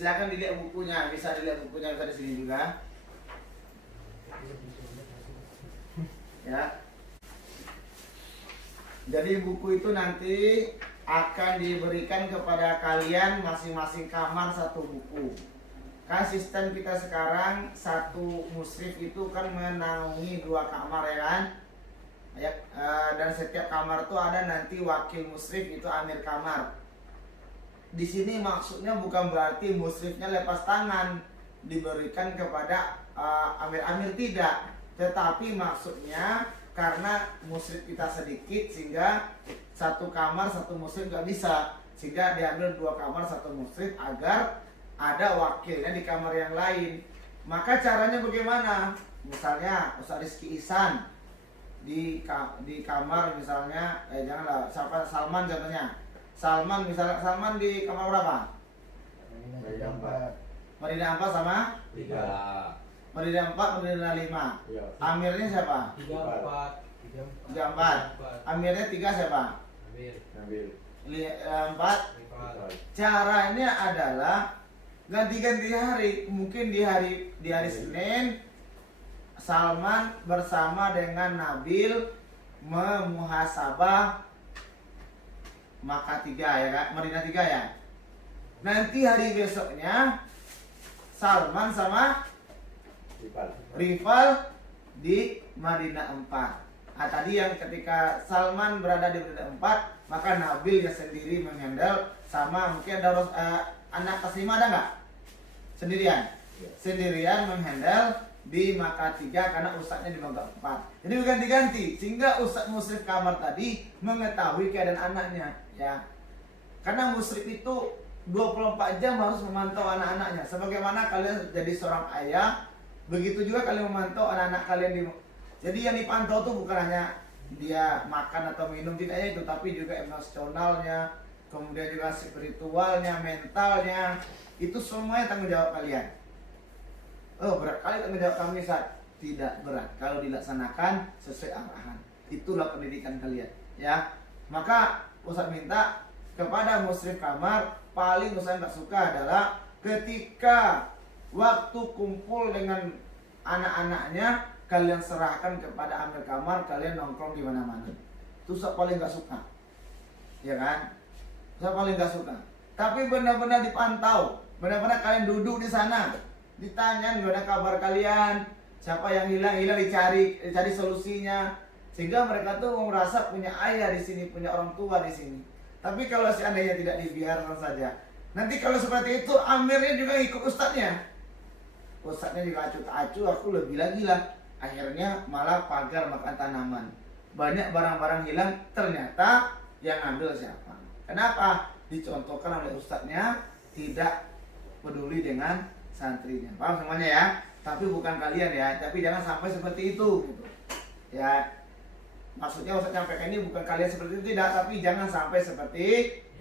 Silakan dilihat bukunya, bisa dilihat bukunya, bisa di sini juga. Ya. Jadi buku itu nanti akan diberikan kepada kalian masing-masing kamar satu buku. Kan sistem kita sekarang satu musrif itu kan menaungi 2 kamar ya kan? Ya, dan setiap kamar itu ada nanti wakil musrif itu amir kamar. Di sini maksudnya bukan berarti musrifnya lepas tangan diberikan kepada amir-amir, tidak. Tetapi maksudnya karena musrif kita sedikit sehingga satu kamar satu musrif nggak bisa, sehingga diambil 2 kamar satu musrif agar ada wakilnya di kamar yang lain. Maka caranya bagaimana? Misalnya Ustaz Rizky Ihsan di kamar misalnya, janganlah siapa, Salman contohnya. Salman misalnya, Salman di kamar berapa? Madinah 4 sama? 3. Madinah 4, Madinah 5. Iya. Amirnya siapa? 34. Amirnya 3 siapa? Ambil. 4. Caranya adalah ganti-ganti hari. Mungkin di hari Senin Salman bersama dengan Nabil memuhasabah Makkah 3 ya kan? Madinah 3 ya. Nanti hari besoknya Salman sama rival di Madinah 4. Nah, tadi yang ketika Salman berada di Madinah 4, maka Nabil ya sendiri menghandle, sama mungkin ada anak Taslimah ada nggak? Sendirian. Sendirian menghandle di Makkah 3 karena ustadznya di Makkah 4. Jadi berganti-ganti sehingga ustadz musrif kamar tadi mengetahui keadaan anaknya ya. Karena musrif itu 24 jam harus memantau anak-anaknya. Sebagaimana kalian jadi seorang ayah, begitu juga kalian memantau anak-anak kalian di. Jadi yang dipantau tuh bukan hanya dia makan atau minum, tidak itu, tapi juga emosionalnya, kemudian juga spiritualnya, mentalnya, itu semuanya tanggung jawab kalian. Oh, berat kali tanggung jawab kami saat tidak berat kalau dilaksanakan sesuai arahan. Itulah pendidikan kalian, ya. Maka Ustaz minta kepada musrif kamar, paling Ustaz tak suka adalah ketika waktu kumpul dengan anak-anaknya, kalian serahkan kepada amir kamar, kalian nongkrong di mana-mana. Itu Ustaz paling gak suka, ya kan? Ustaz paling gak suka. Tapi benar-benar dipantau, benar-benar kalian duduk di sana, ditanya gimana kabar kalian, siapa yang hilang dicari solusinya, sehingga mereka tuh merasa punya ayah di sini, punya orang tua di sini. Tapi kalau seandainya tidak dibiarkan saja, nanti kalau seperti itu amirnya juga ikut ustadznya. Ustadznya juga acuh-acuh, aku lebih lagi lah. Akhirnya malah pagar makan tanaman. Banyak barang-barang hilang, ternyata yang ambil siapa? Kenapa? Dicontohkan oleh ustadznya tidak peduli dengan santrinya. Paham semuanya ya? Tapi bukan kalian ya, tapi jangan sampai seperti itu gitu. Ya. Maksudnya Ustaz sampaikan ini bukan kalian seperti itu, tidak, tapi jangan sampai seperti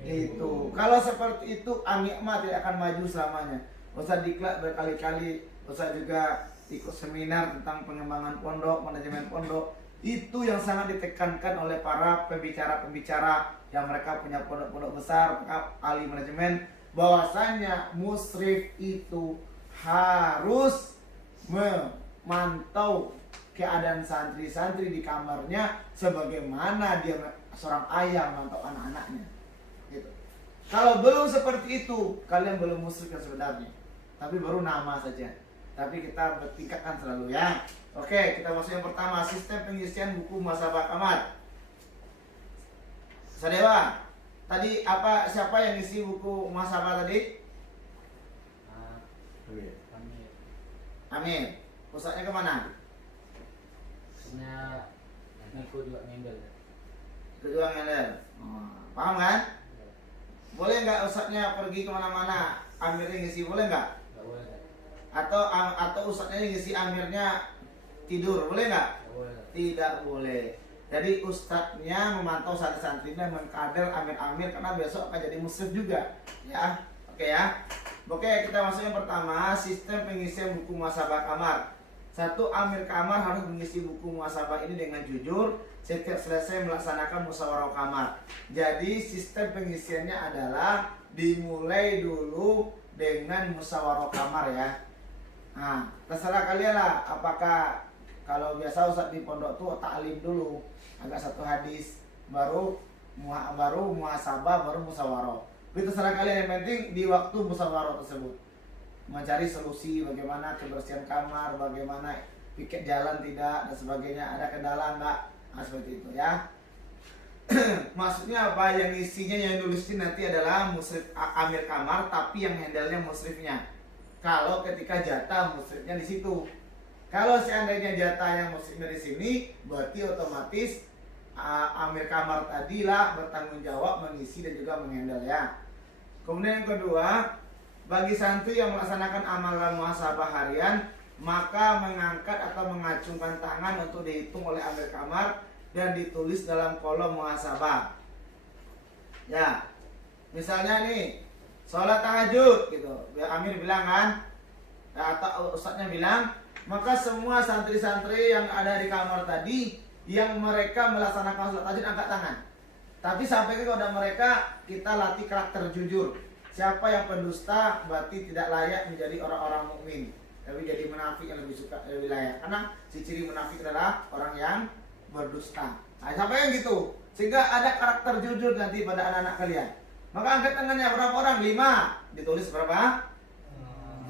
itu. Kalau seperti itu Amikma tidak akan maju selamanya. Ustaz diklat berkali-kali, Ustaz juga ikut seminar tentang pengembangan pondok, manajemen pondok. Itu yang sangat ditekankan oleh para pembicara-pembicara yang mereka punya pondok-pondok besar, ahli manajemen, bahwasanya musrif itu harus memantau keadaan santri-santri di kamarnya sebagaimana dia seorang ayah memantau anak-anaknya. Gitu. Kalau belum seperti itu, kalian belum musrif yang sebenarnya, tapi baru nama saja. Tapi kita bertingkatkan selalu ya. Oke, kita masuk yang pertama, sistem pengisian buku muhasabah kamar. Sadewa, tadi siapa yang isi buku muhasabah tadi? Amin. Pusatnya kemana? Ikut juga ngendel. Kedua ngendel. Paham kan? Boleh nggak ustadznya pergi kemana-mana, amirnya ngisi, boleh nggak? Nggak boleh. Atau ustadznya ngisi, amirnya tidur, boleh nggak? Nggak boleh. Tidak boleh. Jadi ustadznya memantau santri-santrinya, mengkader amir-amir, karena besok akan jadi musrif juga. Ya, oke ya. Oke, kita masuk yang pertama, sistem pengisian buku muhasabah kamar. Satu, amir kamar harus mengisi buku muhasabah ini dengan jujur setiap selesai melaksanakan musyawarah kamar. Jadi sistem pengisiannya adalah dimulai dulu dengan musyawarah kamar ya. Nah, terserah kalian lah. Apakah kalau biasa Ustaz di pondok tuh taklim dulu, agak satu hadis, baru muhasabah, baru musyawarah. Itu terserah kalian, yang penting di waktu musyawarah tersebut mencari solusi bagaimana kebersihan kamar, bagaimana piket jalan tidak dan sebagainya, ada kendala enggak, nah, seperti itu ya. Maksudnya apa, yang isinya yang nulisin nanti adalah musrif amir kamar, tapi yang handle-nya musrifnya. Kalau ketika jatah musrifnya di situ. Kalau seandainya jatahnya musrifnya di sini, berarti otomatis amir kamar tadilah bertanggung jawab mengisi dan juga menghandle ya. Kemudian yang kedua, bagi santri yang melaksanakan amalan muhasabah harian, maka mengangkat atau mengacungkan tangan untuk dihitung oleh amir kamar dan ditulis dalam kolom muhasabah. Ya, misalnya nih, sholat tahajud gitu, amir bilang kan, atau ustadznya bilang, maka semua santri-santri yang ada di kamar tadi, yang mereka melaksanakan sholat tahajud angkat tangan. Tapi sampai kepada mereka, kita latih karakter jujur. Siapa yang pendusta berarti tidak layak menjadi orang-orang mukmin, tapi jadi munafik yang lebih layak. Karena si ciri munafik adalah orang yang berdusta. Nah, sampai yang gitu, sehingga ada karakter jujur nanti pada anak-anak kalian. Maka angkat tangannya berapa orang? 5. Ditulis berapa?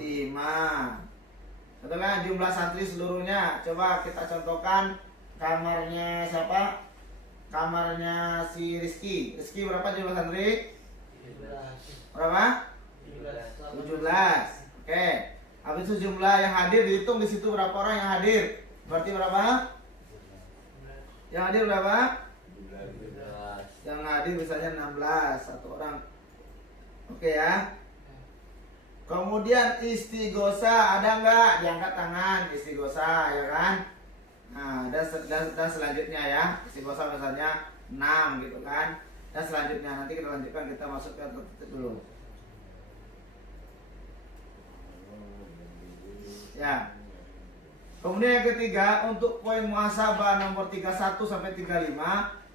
5. Betul kan? Jumlah santri seluruhnya. Coba kita contohkan kamarnya siapa? Kamarnya si Rizky. Rizky berapa jumlah santri? 17. Berapa? 17. Oke. Habis itu jumlah yang hadir dihitung di situ berapa orang yang hadir? Berarti berapa? Yang hadir berapa? 17. Yang hadir misalnya 16, satu orang. Oke ya. Kemudian istighosa ada nggak? Diangkat tangan istighosa ya kan? Nah, dan selanjutnya ya, istighosa misalnya 6 gitu kan. Dan selanjutnya nanti kita lanjutkan, kita masuk ke tertib dulu. Ya. Kemudian yang ketiga, untuk poin muhasabah nomor 31 sampai 35,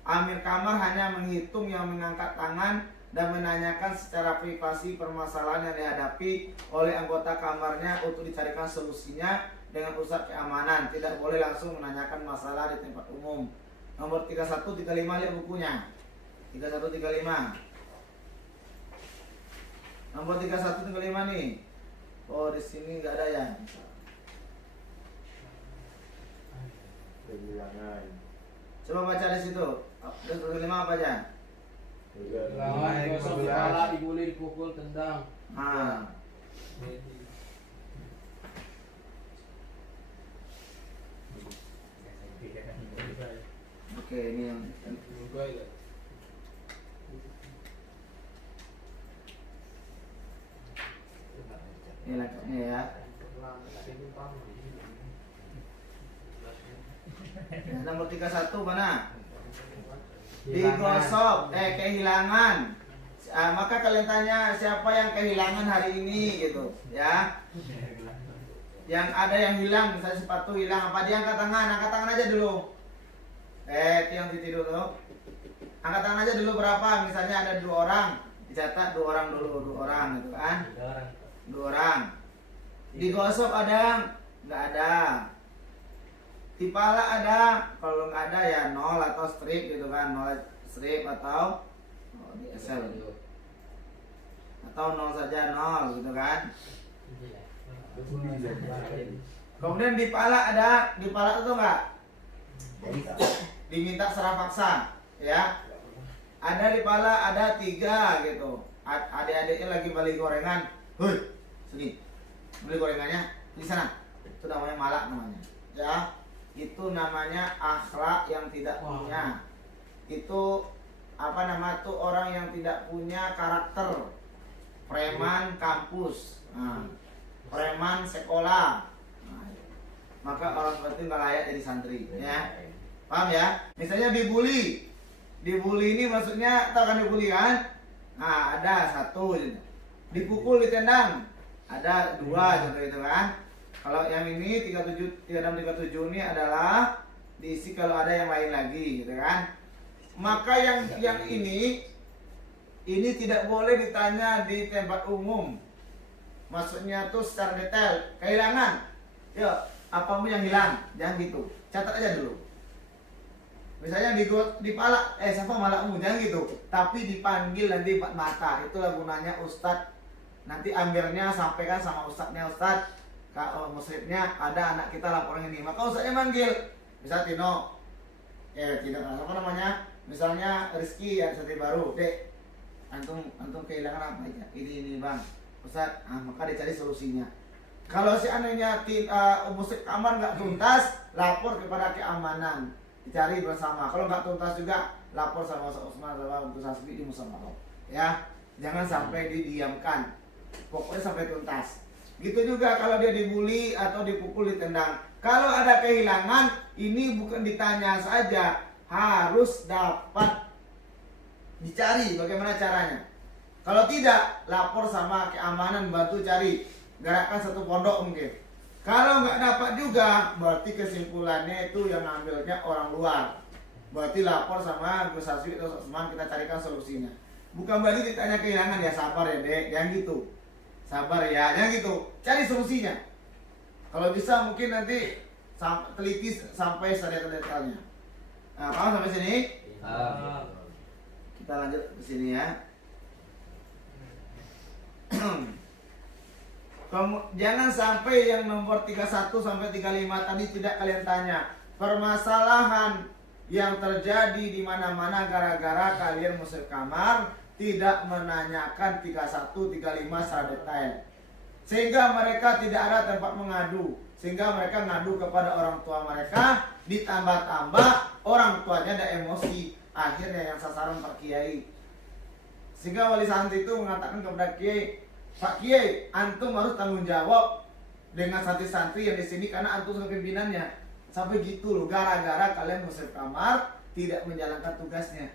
amir kamar hanya menghitung yang mengangkat tangan dan menanyakan secara privasi permasalahan yang dihadapi oleh anggota kamarnya untuk dicarikan solusinya dengan usaha keamanan. Tidak boleh langsung menanyakan masalah di tempat umum. Nomor 31 35 lihat bukunya. 31 35. Nomor 31 35 nih. Oh, di sini nggak ada ya. Kehilangan. Coba baca di situ. 35 apa aja? Lawan gosok kepala, dibully, dipukul, tendang. Nah, oke, ini yang ini lengkapnya ya. Nomor 31 mana? Digosok, kehilangan. Maka kalian tanya siapa yang kehilangan hari ini gitu, ya. Yang ada yang hilang, misalnya sepatu hilang, apa diangkat tangan aja dulu. Yang tidur dulu. Angkat tangan aja dulu berapa? Misalnya ada 2 orang, dicatat 2 orang dulu, 2 orang gitu kan. 2 orang. Digosok ada? Nggak ada. Tipala ada? Kalau nggak ada ya 0 atau strip gitu kan, 0 strip atau di Excel atau 0 saja 0 gitu kan. Kemudian dipala ada? Dipala itu enggak? Diminta secara paksa ya. Ada dipala, ada 3 gitu. Adik-adiknya lagi beli gorengan. Hei, sini. Beli gorengannya di sana. Itu namanya malak namanya. Ya. Itu namanya akhlak yang tidak punya. Itu apa nama tuh, orang yang tidak punya karakter. Preman kampus. Preman sekolah. Maka orang seperti nggak layak jadi santri ya. Paham ya? Misalnya dibully. Dibully ini maksudnya, tahu kan dibully kan? Nah, ada 1. Dipukul, ditendang. Ada 2 contoh itu kan. Kalau yang ini 36 37 ini adalah diisi kalau ada yang lain lagi gitu kan. Maka yang ini tidak boleh ditanya di tempat umum. Maksudnya tuh secara detail, kehilangan. Yuk, apamu yang hilang, jangan gitu. Catat aja dulu. Misalnya di pala, siapa malakmu, jangan gitu. Tapi dipanggil nanti empat mata. Itulah gunanya Ustadz. Nanti ambilnya sampaikan sama Ustadznya, Ustadz. Kalau musyidnya ada anak kita laporan ini, maka Ustadznya manggil. Misal Tino, tidak apa namanya? Misalnya Rizky ya santri baru, Dek, antum kehilangan apa aja? Ini bang, Ustadz. Maka dicari solusinya. Kalau seandainya musyid kamar nggak tuntas, lapor kepada keamanan. Dicari bersama. Kalau nggak tuntas juga lapor sama Ustaz Usman sama Ustaz Hasbi di musyawarah. Ya, jangan sampai didiamkan. Pokoknya sampai tuntas. Gitu juga kalau dia dibully atau dipukul, ditendang. Kalau ada kehilangan, ini bukan ditanya saja, harus dapat dicari bagaimana caranya. Kalau tidak, lapor sama keamanan, bantu cari. Gerakan satu pondok mungkin. Kalau nggak dapat juga, berarti kesimpulannya itu yang ngambilnya orang luar. Berarti lapor sama Gus Hasbi atau Usman, kita carikan solusinya. Bukan berarti ditanya kehilangan, ya sabar ya dek, jangan gitu. Sabar ya, jangan gitu. Cari solusinya. Kalau bisa mungkin nanti teliti sampai sedetail-detailnya. Nah, paham sampai sini? Kita lanjut ke sini ya. Jangan sampai yang nomor 31 sampai 35 tadi tidak kalian tanya. Permasalahan yang terjadi di mana-mana gara-gara kalian musyid kamar tidak menanyakan 31, 35 secara detail. Sehingga mereka tidak ada tempat mengadu. Sehingga mereka ngadu kepada orang tua mereka, ditambah-tambah orang tuanya ada emosi. Akhirnya yang sasaran Pak Kiai. Sehingga wali santri itu mengatakan kepada Kiai, Pak Kiai, antum harus tanggung jawab dengan santri-santri yang di sini karena antum sebagai pimpinannya. Sampai gitu loh, gara-gara kalian musyid kamar tidak menjalankan tugasnya.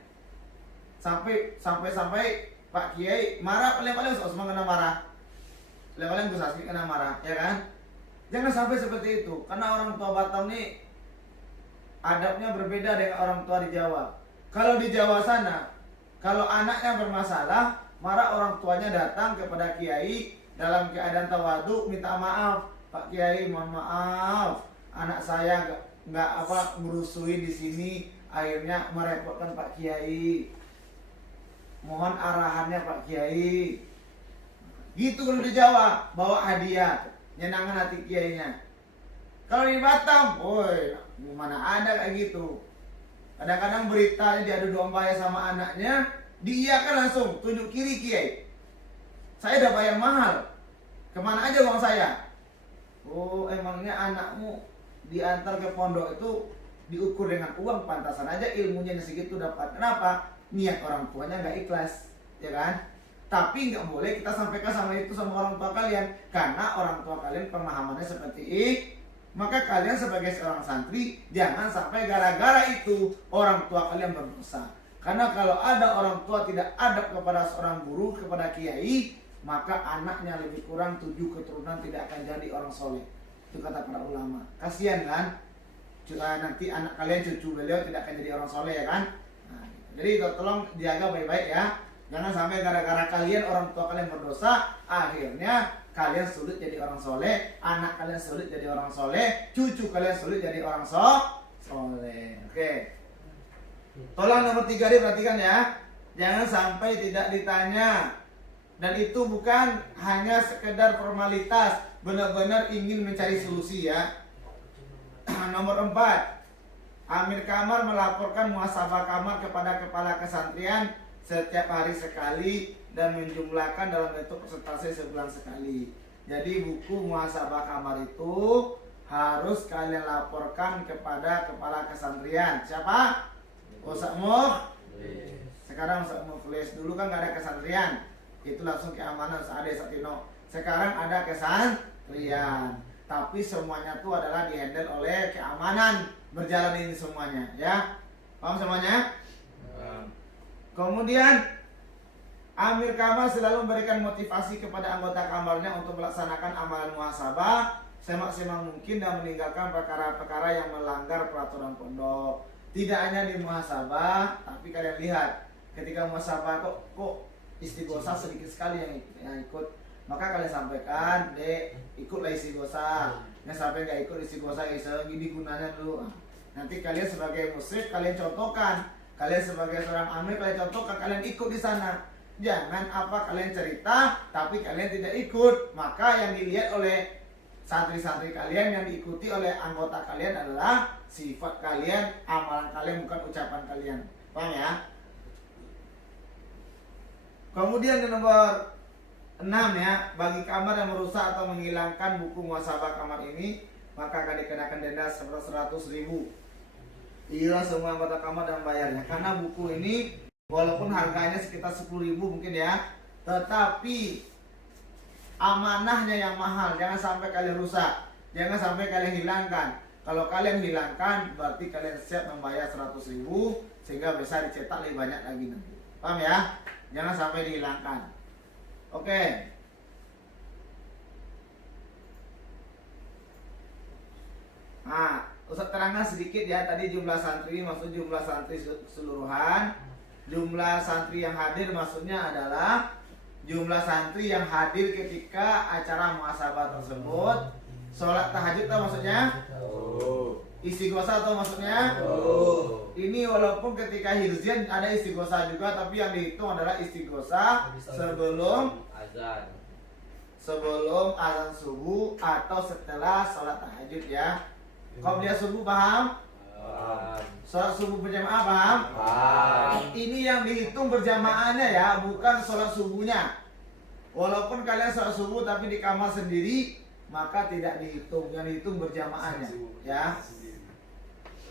Sampai Pak Kiai marah, paling-paling Ustaz Usman kena marah. Paling-paling Gus Hasbi kena marah, ya kan? Jangan sampai seperti itu, karena orang tua Batam nih adabnya berbeda dengan orang tua di Jawa. Kalau di Jawa sana, kalau anaknya bermasalah, marah orang tuanya datang kepada Kiai dalam keadaan tawadu, minta maaf, Pak Kiai, mohon maaf, anak saya nggak ngerusuin di sini, akhirnya merepotkan Pak Kiai. Mohon arahannya Pak Kiai. Gitu kalau di Jawa, bawa hadiah, nyenangkan hati Kiainya. Kalau di Batam, woi, mana ada kayak gitu. Kadang-kadang beritanya diadu domba ya sama anaknya, diiyakan langsung, tunjuk kiri Kiai. Saya udah bayar mahal. Kemana aja uang saya? Oh, emangnya anakmu diantar ke pondok itu diukur dengan uang, pantasan aja ilmunya segitu dapat. Kenapa? Niat orang tuanya nggak ikhlas, ya kan? Tapi nggak boleh kita sampaikan sama itu sama orang tua kalian, karena orang tua kalian pemahamannya seperti ini. Maka kalian sebagai seorang santri jangan sampai gara-gara itu orang tua kalian berdosa. Karena kalau ada orang tua tidak adab kepada seorang guru, kepada kiai, maka anaknya lebih kurang 7 keturunan tidak akan jadi orang soleh. Itu kata para ulama. Kasihan kan? Nanti anak kalian, cucu beliau tidak akan jadi orang soleh, ya kan? Nah, jadi tolong jaga baik-baik ya. Jangan sampai gara-gara kalian, orang tua kalian berdosa, akhirnya kalian sulit jadi orang soleh, anak kalian sulit jadi orang soleh, cucu kalian sulit jadi orang soleh. Oke. Tolong nomor 3 diperhatikan ya. Jangan sampai tidak ditanya. Dan itu bukan hanya sekedar formalitas, benar-benar ingin mencari solusi ya. Nomor 4, Amir Kamar melaporkan muhasabah kamar kepada kepala kesantrian setiap hari sekali dan menjumlahkan dalam bentuk persentase sebulan sekali. Jadi buku muhasabah kamar itu harus kalian laporkan kepada kepala kesantrian. Siapa? Ustaz Mukhlis. Sekarang Ustaz Mukhlis, dulu kan nggak ada kesantrian, itu langsung keamanan Ade Satino. Sekarang ada kesantrian, tapi semuanya itu adalah dihandle oleh keamanan, berjalan ini semuanya ya. Paham semuanya? Kemudian Amir Kamar selalu memberikan motivasi kepada anggota kamarnya untuk melaksanakan amalan muhasabah semaksimal mungkin dan meninggalkan perkara-perkara yang melanggar peraturan pondok. Tidak hanya di muhasabah, tapi kalian lihat ketika muhasabah kok istighosah sedikit sekali yang ikut. maka kalian sampaikan, dek, ikutlah istighosa. Yang sampai nggak ikut istighosa, gini gunanya dulu. Nanti kalian sebagai musrik, kalian contohkan. Kalian sebagai seorang amir, kalian contohkan, kalian ikut di sana. Jangan apa kalian cerita, tapi kalian tidak ikut. Maka yang dilihat oleh santri-santri kalian, yang diikuti oleh anggota kalian adalah sifat kalian, amalan kalian, bukan ucapan kalian. Paham ya? Kemudian yang nomor 6 ya, bagi kamar yang merusak atau menghilangkan buku muhasabah kamar ini, maka akan dikenakan denda 100.000. Iya, semua anggota kamar dan bayarnya. Karena buku ini walaupun harganya sekitar 10.000 mungkin ya, tetapi amanahnya yang mahal. Jangan sampai kalian rusak, jangan sampai kalian hilangkan. Kalau kalian hilangkan, berarti kalian siap membayar 100.000 sehingga bisa dicetak lebih banyak lagi nanti. Paham ya? Jangan sampai dihilangkan. Oke. Nah, Ustaz terangkan sedikit ya, tadi jumlah santri maksud jumlah santri keseluruhan. Jumlah santri yang hadir maksudnya adalah jumlah santri yang hadir ketika acara muhasabah tersebut. Sholat tahajud tahu maksudnya? Istighosa tahu maksudnya? Ini walaupun ketika hirzian ada istighosa juga, tapi yang dihitung adalah istighosa sebelum azan subuh atau setelah sholat tahajud ya. Qabliyah subuh paham? Sholat subuh berjamaah paham? Ini yang dihitung berjamaahnya ya, bukan sholat subuhnya. Walaupun kalian sholat subuh tapi di kamar sendiri, maka tidak dihitung, yang dihitung berjamaahnya ya.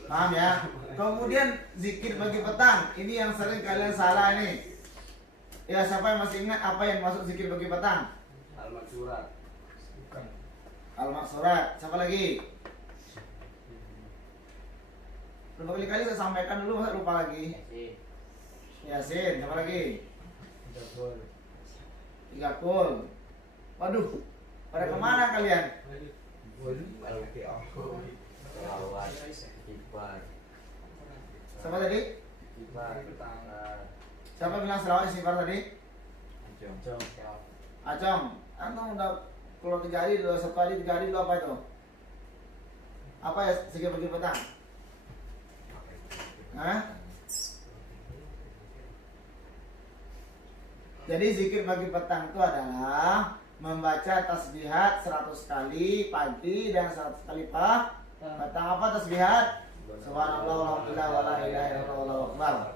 Paham ya? Kemudian zikir pagi petang, ini yang sering kalian salah nih. Ya, siapa yang masih ingat apa yang masuk zikir pagi petang? Al-Maksurat. Al-Maksurat. Siapa lagi? Berkali-kali saya sampaikan dulu, masa lupa lagi. Yasin. Siapa lagi? Tiga kul. Waduh, pada kemana kalian? Selawat, istighfar. Siapa tadi? Istighfar. Siapa bilang selawat istighfar tadi? Acong. Antum udah keluar 3 hari, udah 1 hari, 3 hari dulu apa itu? Apa ya zikir pagi petang? Hah? Jadi zikir pagi petang itu adalah membaca tasbihat 100 kali pagi dan 100 kali petang. Apa tasbihat? Subhanallah walhamdulillah wala ilaha illallah wallahu akbar.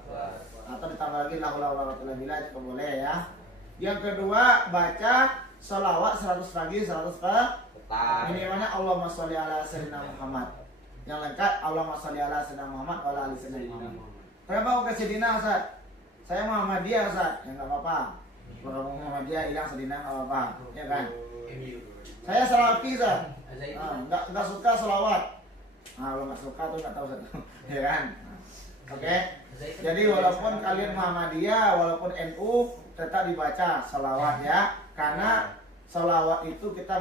Atau ditambah lagi la haula wala quwwata illa billah juga boleh ya. Yang kedua baca sholawat 100 pagi 100 petang. Minimalnya Allahumma sholli ala sayyidina Muhammad. Yang lengkap Allahumma sholli ala sayyidina Muhammad wa ala ali sayyidina Muhammad. Kenapa mau ke Sayyidina Ustaz? Saya Muhammadiyah Ustaz. Ya enggak apa-apa. Kalau Muhammadiyah hilang Sayyidina enggak apa-apa, ya kan? Saya salafi Ustaz. Enggak suka sholawat. Nah, kalau enggak suka tuh enggak tahu Ustaz. Ya kan? Oke. Jadi walaupun kalian Muhammadiyah, walaupun NU tetap dibaca sholawat ya. Karena sholawat itu kita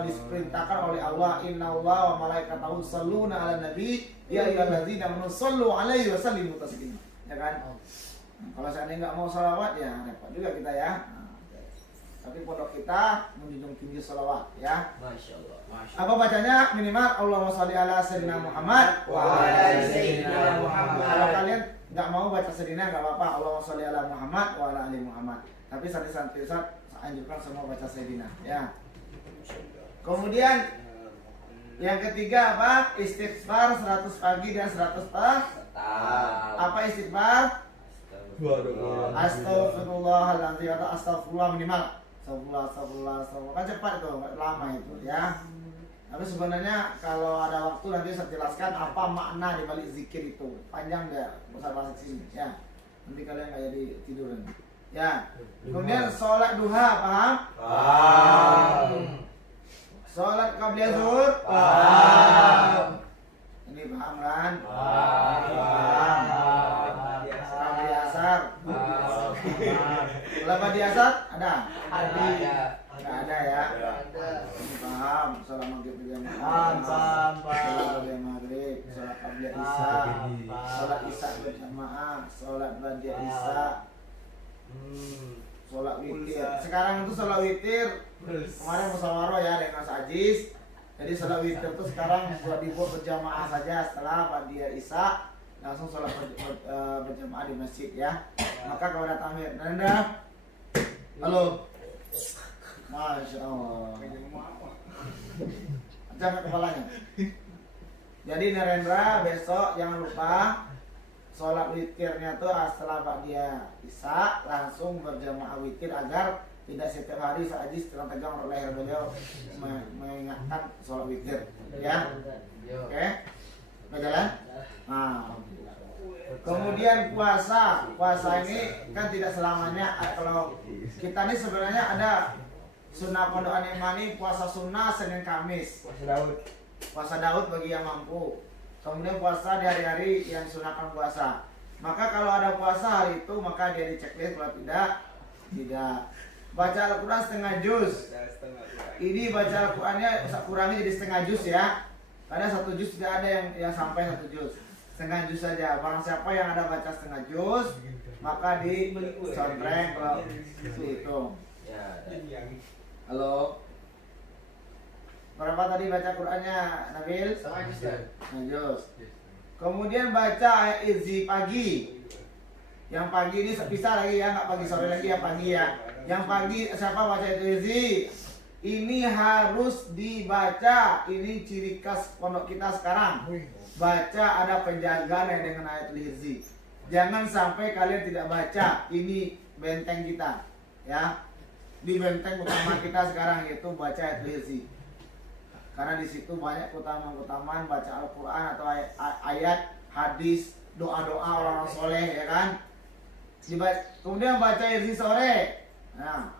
diperintahkan oleh Allah, innallaha wa malaikatahu shalluna 'alan nabi ya ayyuhalladzina amanu shallu 'alaihi wa sallimu taslima. Ya kan? Kalau seandainya nggak mau sholawat ya repot juga kita ya. Tapi pondok kita menjunjung tinggi sholawat ya. Masya Allah. Apa bacanya? Minimal Allahumma sholli ala sayyidina Muhammad wa ala ali sayyidina Muhammad. Kalau kalian nggak mau baca sayyidina nggak apa-apa, Allahumma sholli ala Muhammad wa ala ali Muhammad. Tapi santri-santri Ustaz anjurkan semua baca sayyidina ya. Kemudian yang ketiga apa? Istighfar 100 pagi dan 100 petang. Apa istighfar? Astagfirullahaladzim atau astagfirullah minimal. Astagfirullah. Kan cepat itu, lama itu ya. Tapi sebenarnya kalau ada waktu nanti saya jelaskan apa makna di balik zikir itu. Panjang dia, usah bahas di sini ya. Nanti kalian nggak jadi tidur nanti. Ya. Kemudian sholat duha paham? Sholat qabliyah zuhur? Ini paham kan? Paham. Qabliyah asar? Sholat di asar? Ada? Nggak ada ya? Ini paham. Sholat maghrib berjamaah. Sholat qabliyah maghrib. Sholat qabliyah isya. Sholat isya berjamaah. Sholat ba'diyah isya. sholat witir. Sekarang itu sholat witir kemarin musyawarah ya dengan Mas Ajis. Jadi sholat witir itu sekarang buat dibuat berjamaah saja setelah dia Isya langsung sholat berjamaah di masjid ya. Maka kepada Tamir, Nanda, halo, masya Allah, jangan kepalanya. Jadi Narendra besok jangan lupa sholat witirnya tuh setelah dia Isya langsung berjamaah witir agar tidak setiap hari saja setengah tegang oleh leher beliau mengingatkan sholat witir ya. Oke, berjalan. Nah, kemudian puasa ini kan tidak selamanya. Kalau kita ini sebenarnya ada sunnah pondok Imani, puasa sunnah Senin Kamis, puasa Daud bagi yang mampu. Kemudian puasa di hari-hari yang disunahkan puasa. Maka kalau ada puasa hari itu maka dia diceklis, kalau tidak. Baca Al-Quran setengah juz. Ini baca Al-Qurannya kurangi jadi setengah juz ya. Karena satu juz tidak ada yang sampai satu juz. Setengah juz saja. Barang siapa yang ada baca setengah juz maka di sontreng kalau itu. Halo. Berapa tadi baca Qurannya Nabil? Setengah juz. Kemudian baca ayat Izzi pagi. Yang pagi ini bisa lagi ya, nggak pagi sore lagi ya, pagi ya. Yang pagi siapa baca itu Izzi? Ini harus dibaca. Ini ciri khas pondok kita sekarang. Baca ada penjagaan dengan ayat Izzi. Jangan sampai kalian tidak baca. Ini benteng kita, ya. Di benteng utama kita sekarang yaitu baca ayat Izzi. Karena di situ banyak keutamaan baca Al-Quran atau ayat, hadis, doa-doa orang-orang soleh, ya kan? Kemudian baca Izzi sore. Nah,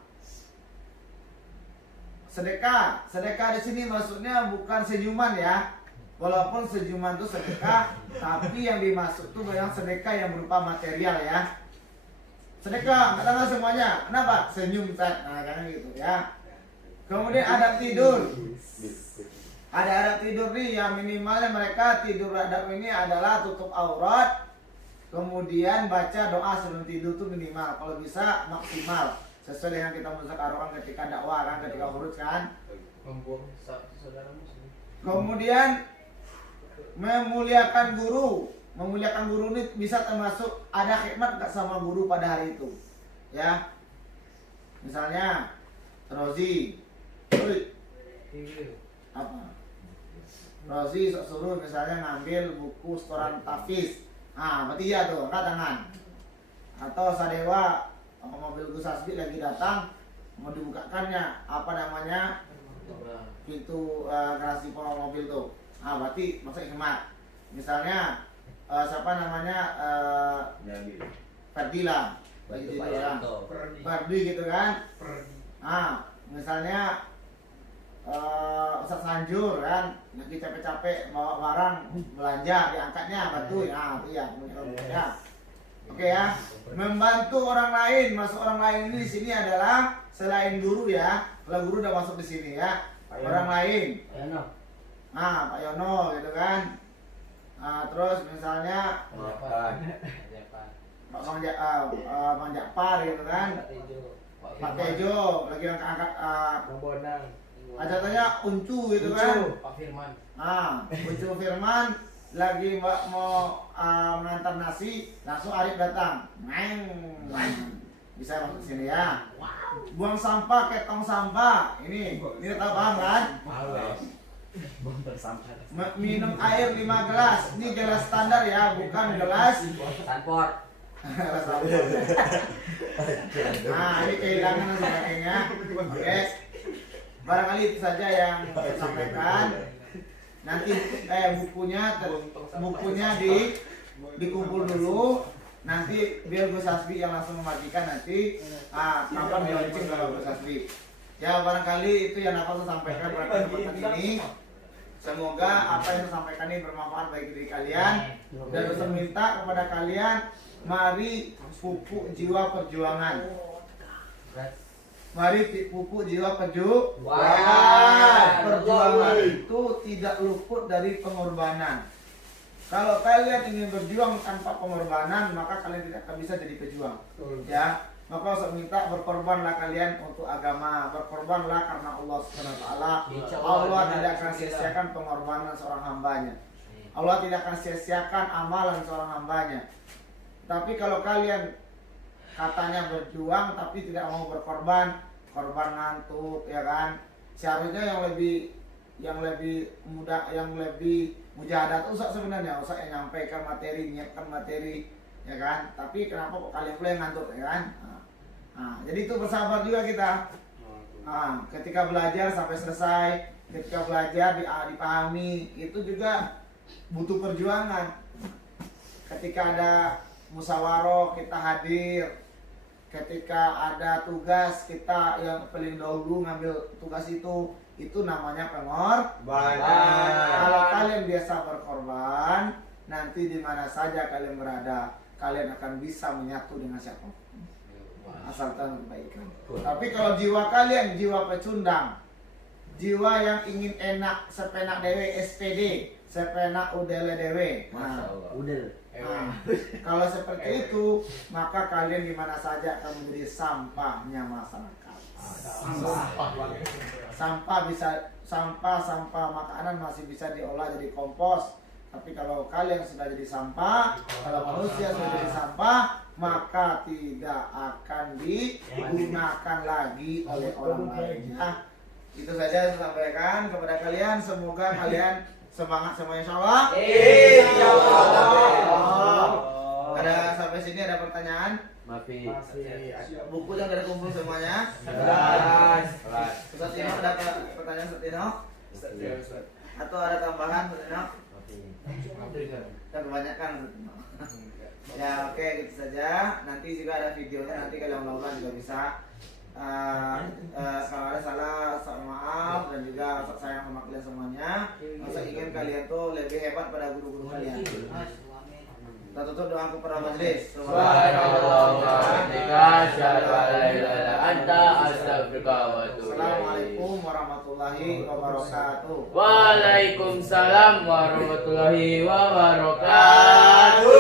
sedekah di sini maksudnya bukan senyuman ya. Walaupun senyuman itu sedekah, tapi yang dimaksud itu yang sedekah yang berupa material ya. Sedekah, katakanlah semuanya. Kenapa? Senyum, nah kan gitu ya. Kemudian adab tidur. Ada adab tidur nih yang minimalnya mereka tidur adab ini adalah tutup aurat. Kemudian baca doa sebelum tidur tuh minimal. Kalau bisa maksimal. Sesuai dengan kita muzakarokan ketika dakwah kan, ketika huruf kan. Kemudian memuliakan guru. Memuliakan guru ini bisa termasuk ada khidmat gak sama guru pada hari itu. Ya. Misalnya Rozi. Apa? Rozi suruh misalnya ngambil buku setoran tahfiz. Nah, berarti ya tuh, angkat tangan. Atau Sadewa mobil Gus Asbi lagi datang mau dibukakannya apa namanya pintu garasi mobil tuh. Ah, berarti masuk khidmat. Misalnya siapa namanya Ferdila lagi gitu ya. Ferdi gitu kan. Ah, misalnya Ustaz Sanjur kan lagi capek-capek bawa barang belanja diangkatnya batu ya, ya. Oke ya, membantu orang lain, masuk orang lain ini di sini adalah selain guru ya. Kalau guru udah masuk di sini ya, orang lain. Nah, Pak Yono gitu kan. Nah, terus misalnya Bang Jakpar gitu kan. Pak Tejo lagi angkat acaranya Uncu gitu kan. Pak Firman. Nah, Uncu Firman lagi mau mengantar nasi, langsung Arif datang. Bisa masuk sini ya. Buang sampah ke tong sampah. Ini tahu paham kan? Minum air 5 gelas. Ini gelas standar ya, bukan gelas Stanford. gelas standar. Nah, ini kehilangan dan sebagainya. Oke. Barangkali itu saja yang saya sampaikan. Nanti bukunya dikumpul dulu. Nanti biar Gus Asbi yang langsung membagikan nanti kapan dilaunching kalau Gus Asbi. Ya barangkali itu yang dapat saya sampaikan pada kesempatan ini. Semoga apa yang saya sampaikan ini bermanfaat bagi diri kalian. Dan saya minta kepada kalian, mari pupuk jiwa perjuangan. Mari pupuk jiwa perjuangan. Perjuangan itu tidak luput dari pengorbanan. Kalau kalian ingin berjuang tanpa pengorbanan, maka kalian tidak akan bisa jadi pejuang. Ya, maka Ustaz minta berkorbanlah kalian untuk agama, berkorbanlah karena Allah Subhanahu wa taala. Allah tidak akan sia-siakan pengorbanan seorang hambanya. Allah tidak akan sia-siakan amalan seorang hambanya. Tapi kalau kalian katanya berjuang tapi tidak mau berkorban, korban ngantuk, ya kan? Seharusnya yang lebih mudah, yang lebih mujahadat Ustaz sebenarnya, Ustaz yang nyampaikan materi, menyiapkan materi, ya kan? Tapi kenapa kok kalian pula yang ngantuk, ya kan? Jadi itu bersabar juga kita. Ketika belajar sampai selesai, ketika belajar dipahami, itu juga butuh perjuangan. Ketika ada musyawarah kita hadir, ketika ada tugas kita yang paling dahulu ngambil tugas itu namanya pengorbanan. Kalau kalian biasa berkorban, nanti di mana saja kalian berada, kalian akan bisa menyatu dengan siapa, asalkan kebaikan. Tapi kalau jiwa kalian jiwa pecundang, jiwa yang ingin enak, sepenak dewe SPD, sepenak udele dewe. Kalau seperti itu, maka kalian di mana saja akan menjadi sampahnya masyarakat. Sampah makanan masih bisa diolah jadi kompos. Tapi kalau kalian sudah jadi sampah, kalau manusia sudah jadi sampah, maka tidak akan digunakan lagi oleh orang lain. Itu saja saya sampaikan kepada kalian. Semoga kalian semangat semuanya, insyaallah. Ada sampai sini ada pertanyaan? Masih. Buku yang sudah kumpul semuanya? Ustaz Tino ada pertanyaan Ustaz Tino? Atau ada tambahan Ustaz Tino? Kan kebanyakan Ustaz Tino. Ya oke, gitu saja. Nanti juga ada videonya, nanti kalau mudah-mudahan juga bisa. Kalau ada salah maaf, dan juga sayang sama kalian semuanya. Masa ingin kalian tuh lebih hebat pada guru-guru kalian. Kita tutup doa kepada majelis. Assalamualaikum warahmatullahi wabarakatuh. Waalaikumsalam warahmatullahi wabarakatuh.